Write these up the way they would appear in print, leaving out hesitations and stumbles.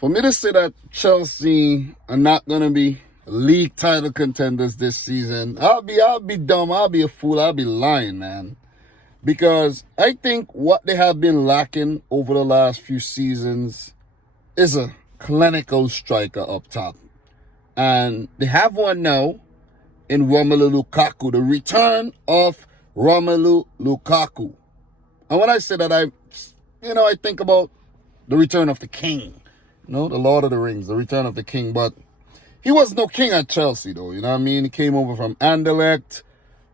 For me to say that Chelsea are not going to be league title contenders this season, I'll be dumb, I'll be a fool, I'll be lying, man. Because I think what they have been lacking over the last few seasons is a clinical striker up top. And they have one now in Romelu Lukaku, the return of Romelu Lukaku. And when I say that, I think about the return of the king. The Lord of the Rings, the return of the king. But he was no king at Chelsea, though. You know what I mean? He came over from Anderlecht,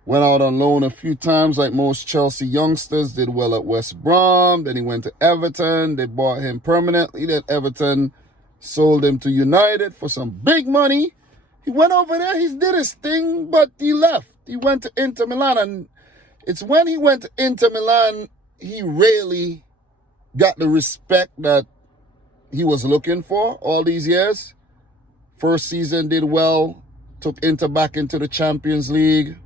went out on loan a few times like most Chelsea youngsters, did well at West Brom. Then he went to Everton. They bought him permanently. Then Everton sold him to United for some big money. He went over there. He did his thing, but he left. He went to Inter Milan. And it's when he went to Inter Milan, he really got the respect that he was looking for all these years. First season did well, took Inter back into the Champions League,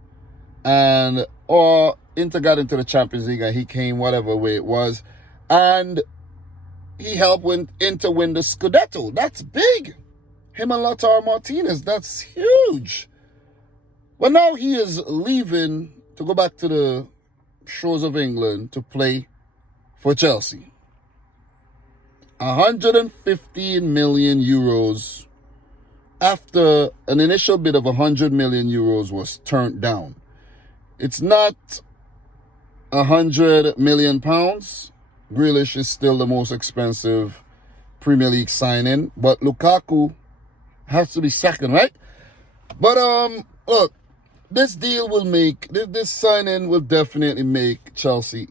or Inter got into the Champions League and he came whatever way it was, and he helped Inter win the Scudetto. That's big. Him and Lautaro Martinez, that's huge. But now he is leaving to go back to the shores of England to play for Chelsea. 115 million euros after an initial bid of 100 million euros was turned down. It's not 100 million pounds. Grealish is still the most expensive Premier League signing, but Lukaku has to be second, right? But look, this signing will definitely make Chelsea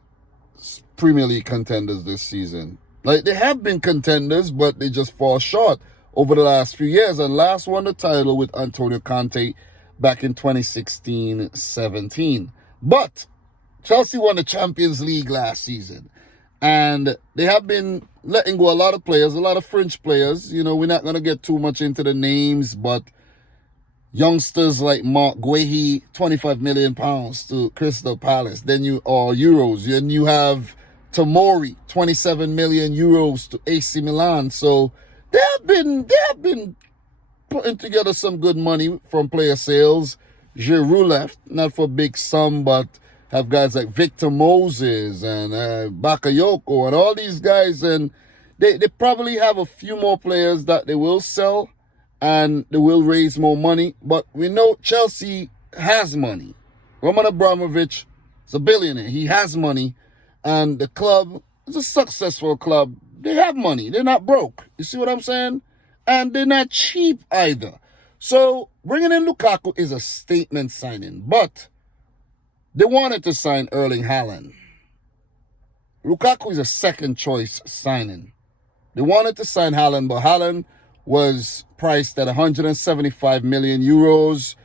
Premier League contenders this season. Like, they have been contenders, but they just fall short over the last few years. And last won the title with Antonio Conte back in 2016-17. But Chelsea won the Champions League last season. And they have been letting go a lot of players, a lot of French players. We're not going to get too much into the names, but youngsters like Mark Guehi, 25 million pounds to Crystal Palace. Or euros. Then you have Tomori, 27 million euros to AC Milan. So they have been putting together some good money from player sales. Giroud left, not for a big sum, but have guys like Victor Moses and Bakayoko and all these guys. And they probably have a few more players that they will sell and they will raise more money. But we know Chelsea has money. Roman Abramovich is a billionaire. He has money. And the club is a successful club. They have money. They're not broke. You see what I'm saying? And they're not cheap either. So bringing in Lukaku is a statement signing. But they wanted to sign Erling Haaland. Lukaku is a second choice signing. They wanted to sign Haaland, but Haaland was priced at 175 million euros.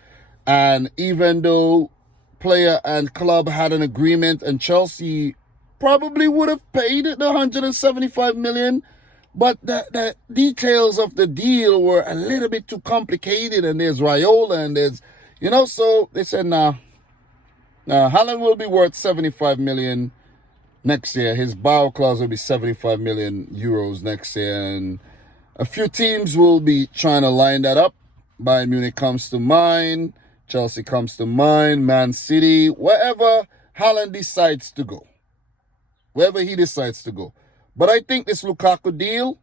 And even though player and club had an agreement and Chelsea probably would have paid the 175 million, but the details of the deal were a little bit too complicated, and there's Raiola and there's, so they said, nah, Haaland will be worth 75 million next year. His buyout clause will be 75 million euros next year, and a few teams will be trying to line that up. Bayern Munich comes to mind, Chelsea comes to mind, Man City, wherever Haaland decides to go. Wherever he decides to go. But I think this Lukaku deal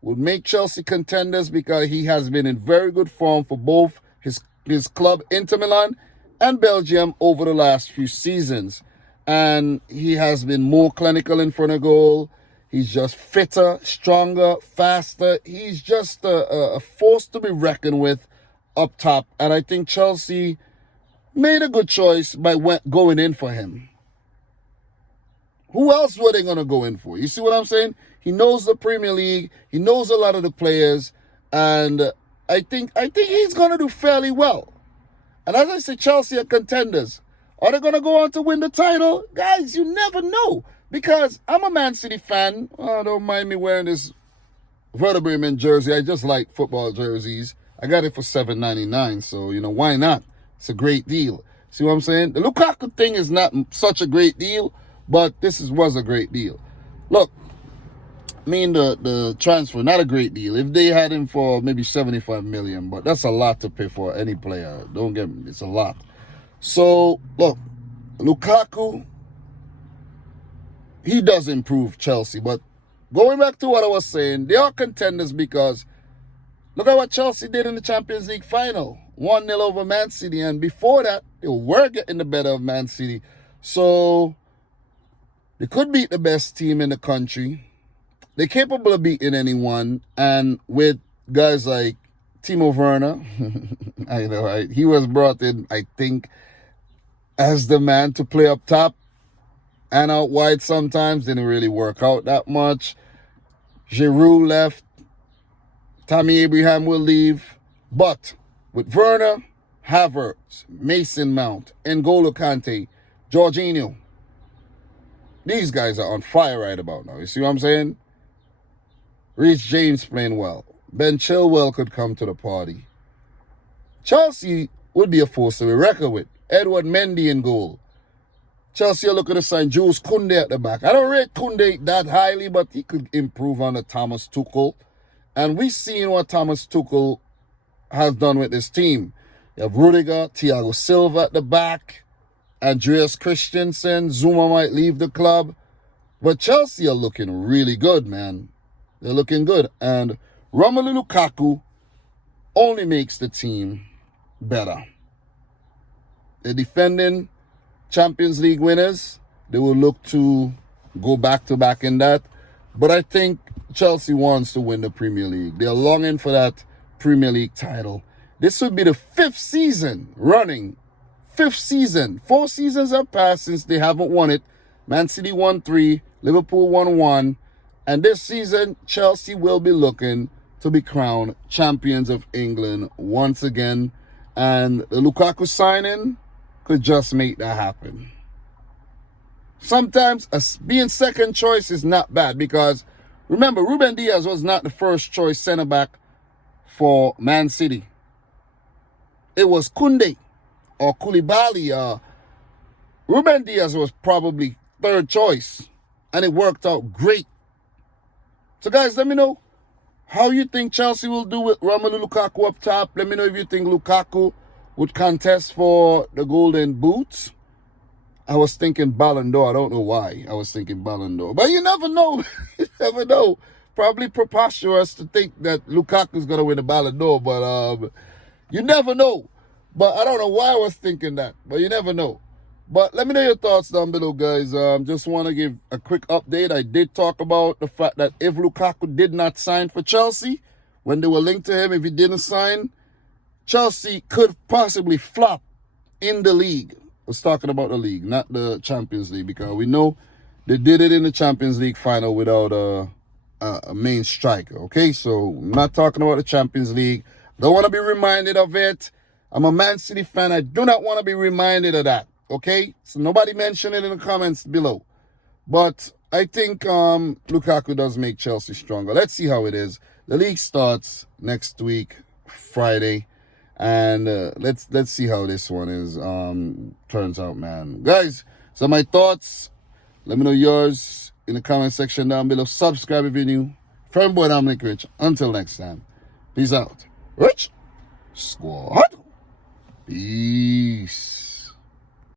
will make Chelsea contenders because he has been in very good form for both his club, Inter Milan, and Belgium over the last few seasons. And he has been more clinical in front of goal. He's just fitter, stronger, faster. He's just a force to be reckoned with up top. And I think Chelsea made a good choice by going in for him. Who else were they going to go in for? You see what I'm saying? He knows the Premier League. He knows a lot of the players. And I think he's going to do fairly well. And as I say, Chelsea are contenders. Are they going to go on to win the title? Guys, you never know. Because I'm a Man City fan. Oh, don't mind me wearing this Werder Bremen jersey. I just like football jerseys. I got it for $7.99. So, why not? It's a great deal. See what I'm saying? The Lukaku thing is not such a great deal. But this was a great deal. Look, mean, the transfer, not a great deal. If they had him for maybe 75 million, but that's a lot to pay for any player. Don't get me, it's a lot. So, look, Lukaku, he does improve Chelsea. But going back to what I was saying, they are contenders because look at what Chelsea did in the Champions League final. 1-0 over Man City. And before that, they were getting the better of Man City. So, they could beat the best team in the country. They're capable of beating anyone. And with guys like Timo Werner, I know, right? He was brought in, I think, as the man to play up top and out wide sometimes. Didn't really work out that much. Giroud left. Tammy Abraham will leave. But with Werner, Havertz, Mason Mount, N'Golo Kante, Jorginho, these guys are on fire right about now. You see what I'm saying? Reece James playing well. Ben Chilwell could come to the party. Chelsea would be a force to be reckoned with. Edward Mendy in goal. Chelsea are looking to sign Jules Koundé at the back. I don't rate Koundé that highly, but he could improve under Thomas Tuchel. And we've seen what Thomas Tuchel has done with this team. You have Rudiger, Thiago Silva at the back, Andreas Christensen, Zuma might leave the club. But Chelsea are looking really good, man. They're looking good. And Romelu Lukaku only makes the team better. They're defending Champions League winners. They will look to go back-to-back in that. But I think Chelsea wants to win the Premier League. They're longing for that Premier League title. This would be the 5th season running. 5th season. 4 seasons have passed since they haven't won it. Man City won 3. Liverpool won 1. And this season, Chelsea will be looking to be crowned champions of England once again. And the Lukaku signing could just make that happen. Sometimes being second choice is not bad because, remember, Ruben Diaz was not the first choice centre-back for Man City. It was Koundé or Koulibaly. Ruben Diaz was probably third choice, and it worked out great. So, guys, let me know how you think Chelsea will do with Romelu Lukaku up top. Let me know if you think Lukaku would contest for the Golden Boot. I was thinking Ballon d'Or. I don't know why I was thinking Ballon d'Or. But you never know. You never know. Probably preposterous to think that Lukaku is going to win the Ballon d'Or. But you never know. But I don't know why I was thinking that. But you never know. But let me know your thoughts down below, guys. Just want to give a quick update. I did talk about the fact that if Lukaku did not sign for Chelsea, when they were linked to him, if he didn't sign, Chelsea could possibly flop in the league. I was talking about the league, not the Champions League, because we know they did it in the Champions League final without a main striker, okay? So I'm not talking about the Champions League. Don't want to be reminded of it. I'm a Man City fan. I do not want to be reminded of that. Okay, so nobody mention it in the comments below. But I think Lukaku does make Chelsea stronger. Let's see how it is. The league starts next week, Friday. And let's see how this one is turns out, man. Guys, so my thoughts. Let me know yours in the comment section down below. Subscribe if you're new. Friend boy Dominic Rich. Until next time. Peace out. Rich Squad. Peace.